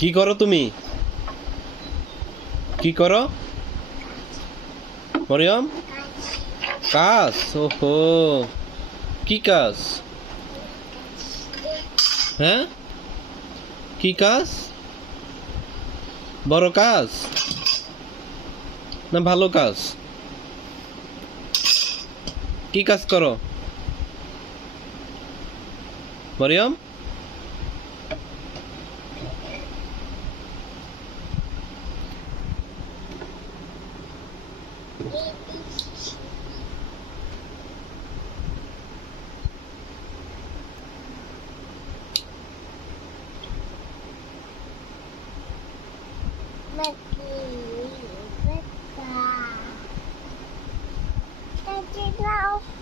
কি করো তুমি? কি করো মরিয়ম? কাজ? ওহো, কি কাজ? হ্যাঁ, কি কাজ? বড় কাজ না ভালো কাজ? কি কাজ করো মরিয়ম? Lucky.